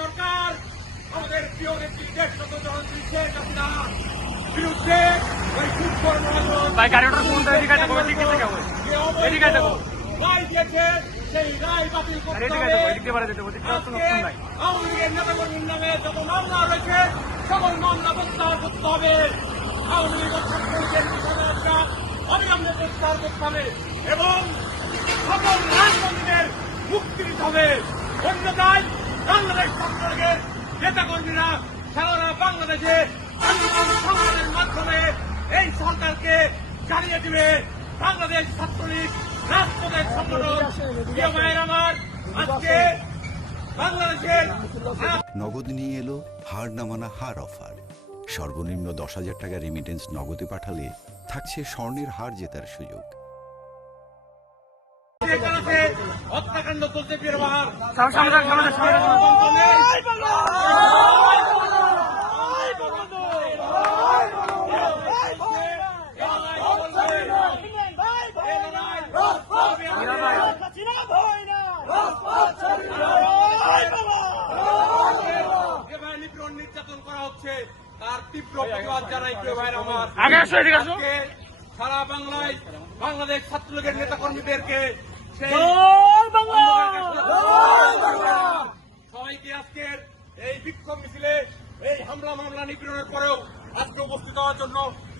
সরকার আমাদের প্রিয় নেত্রী দেশরত্ন জননেত্রী শেখ হাসিনার বিরুদ্ধে ওই ফুটবল রায় দিয়েছে, সেই রায় বাতিল করতে হবে। আওয়ামী লীগের নেতাকর্মীর নামে যত মামলা রয়েছে সকল মামলা প্রত্যাহার করতে হবে। আওয়ামী লীগের ছাত্রলীগের অবিলম্বে প্রত্যাহার করতে হবে এবং সকল রাজবন্দীদের মুক্তি দিতে হবে। অন্যথায় বাংলাদেশ ছাত্রলীগের নেতাকর্মীরা সারা বাংলাদেশে আন্দোলন সংগ্রামের মাধ্যমে এই সরকারকে জানিয়ে দিবে বাংলাদেশ ছাত্রলীগ রাজপথের সংগঠন। প্রিয় ভাইয়ের আমার, আজকে বাংলাদেশের নগদ নিয়ে এলো হার না মানা হার অফার। সর্বনিম্ন 10,000 টাকা রেমিটেন্স নগদে পাঠালে থাকছে স্বর্ণের হার জেতার সুযোগ। হত্যাকাণ্ড চলছে বীরবাহার নির্যাতন করা হচ্ছে তার তীব্র প্রতিবাদ জানাই। প্রিয় ভাইয়ের আমার, সারা বাংলায় বাংলাদেশ ছাত্রলীগের নেতা কর্মীদেরকে সবাইকে আজকের এই বিক্ষোভ মিছিলে এই হামলা মামলা নিপীড়নের পরেও আজকে উপস্থিত হওয়ার জন্য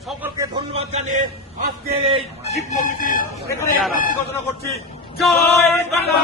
সকলকে ধন্যবাদ জানিয়ে আজকের এই বিক্ষোভ মিছিল এখানে ঘোষণা করছি। জয় বাংলা।